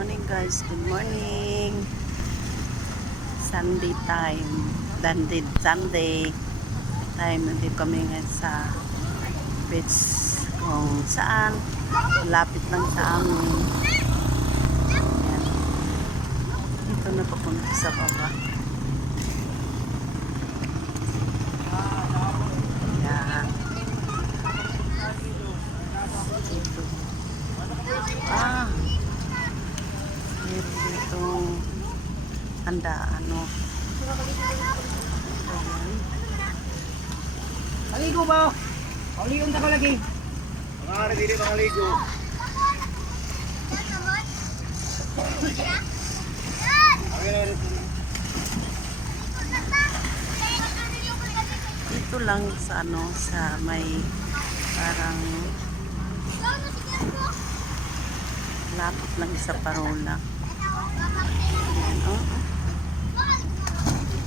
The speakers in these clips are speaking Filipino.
morning guys, good morning. Sunday time, Sunday time. Nandito kami ngayon sa beach kung saan lapit lang sa amin. Ayan. Dito na papunta sa baba. Ayan. Dito. Meron ditong handaan, no? Maligo ba? Maligo na ka lagi. Mga dili maligo. Dito lang sa sa may parang lapit lang sa parola. Ayan, oh.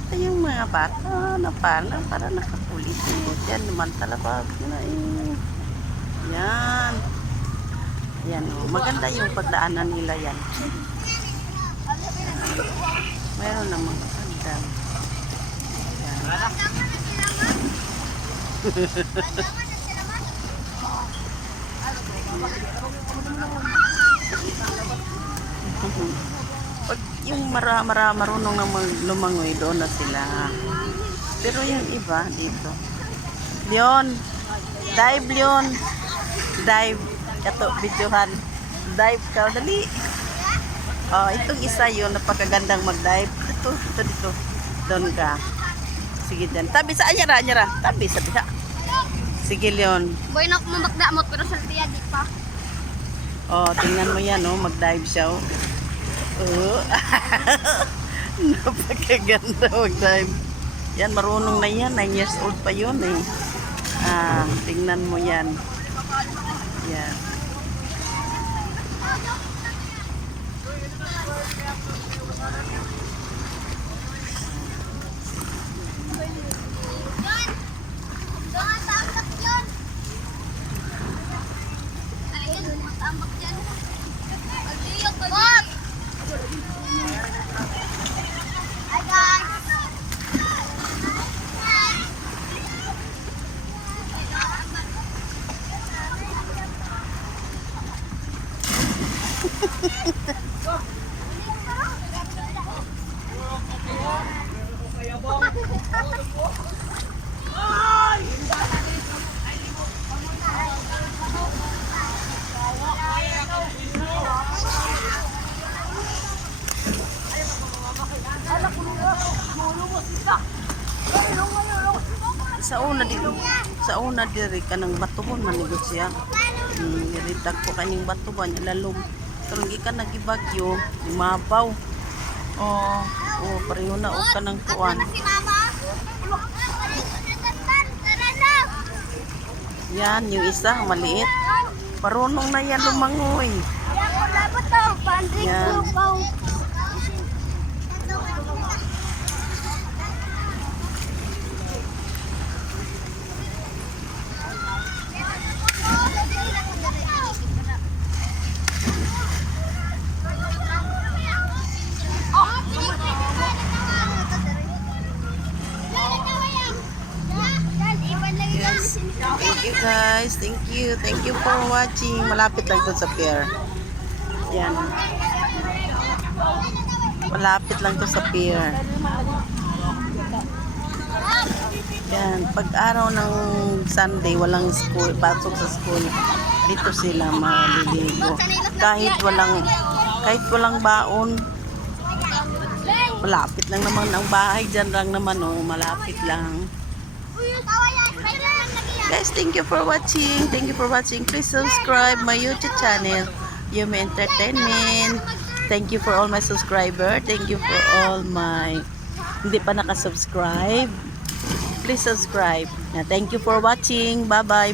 Ito yung mga bata na para nakapulit. Yan naman talaga na Yan. Yan, oh. Maganda yung pagdaanan nila yan. Mayroon namang maganda. Yan. Pag yung marunong na lumangoy, doon na sila. Pero yung iba dito, Leon, dive Leon, dive. Ito, videohan, dive ka, dali. Oh, itong isa yun, napakagandang mag-dive. Dito, doon ka. Sige dyan, tabi sa anyara, tabi sa bisa. Sige Leon. Boy na mamakdamot pero sa tiya di pa. Oh, tingnan mo yan, oh, mag-dive siya, oh. Oh. Napakaganda mag-dive. Yan, marunong na yan. 9 years old pa yun, eh. Tingnan mo yan. Yan. Sa una diri ka ng batuhon manigod siya. Niridag ko kaning batuhan ilalom. Pero hindi ka nagibagyo, mabaw. Pareho na og kanang kuan. Yan, yung isa maliit. Marunong na yan lumangoy. Yan. Thank you guys. Thank you for watching. Malapit lang to sa pier. Yan. Malapit lang to sa pier. Yan. Pag araw ng Sunday, walang school, pasok sa school. Dito sila maliligo. Kahit walang baon. Malapit lang naman ang bahay. Diyan lang naman, oh. Malapit lang. Guys, thank you for watching. Please subscribe my YouTube channel, Yumi Entertainment. Thank you for all my subscribers. Thank you for all my hindi pa nakasubscribe. Please subscribe. Thank you for watching. Bye-bye.